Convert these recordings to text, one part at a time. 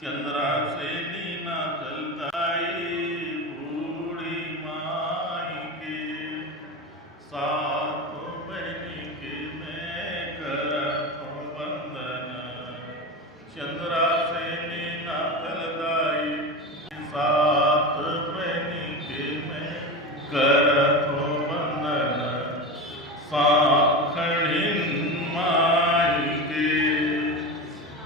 चंद्रासेनी नाथलताई बूढ़ी माई के साथ बहनी के मैं करतो वंदन। चंद्रासेनी नाथलताई साथ बहनी के मैं करतो वंदन। साखड़ीन माई के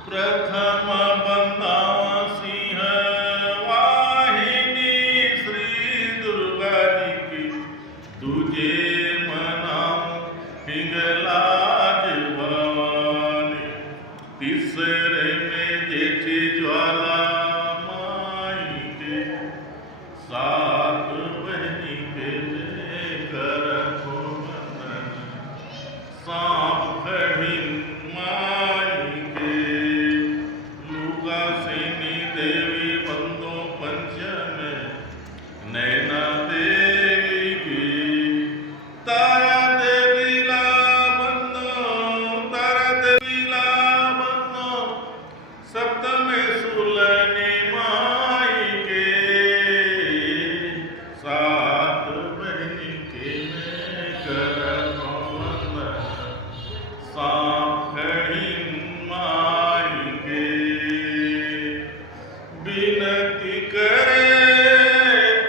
प्रथम बंदावा सिंह वाहिनी श्री दुर्गा जी की तुझे मनाऊं हिंगलाज भवानी। तीसरे में जेठी ज्वाला माई के सात बहनी के मैं करतो वंदन। साखड़ीन माई के लुगासेनी देवी बंदो पंचम नैना देवी की तारा देवी ला बंदो सप्तम सुलनी माई के सात बहनी के मैं करतो वंदन। साखड़ीन माई के बिनती करे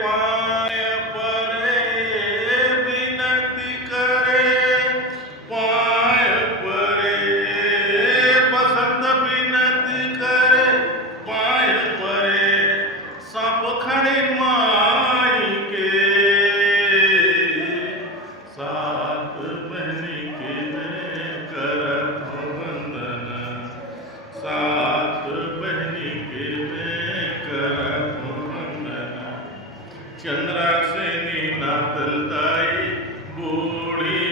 पाय परे, बिनती करे पाय परे, बसंत बिनती करे पाय परे। सापखड़ीन माई के सात बहनी के मैं करतो वंदन। सात बहनी के मैं करतो वंदन। चंद्रासेनी नाथलताई बूढ़ी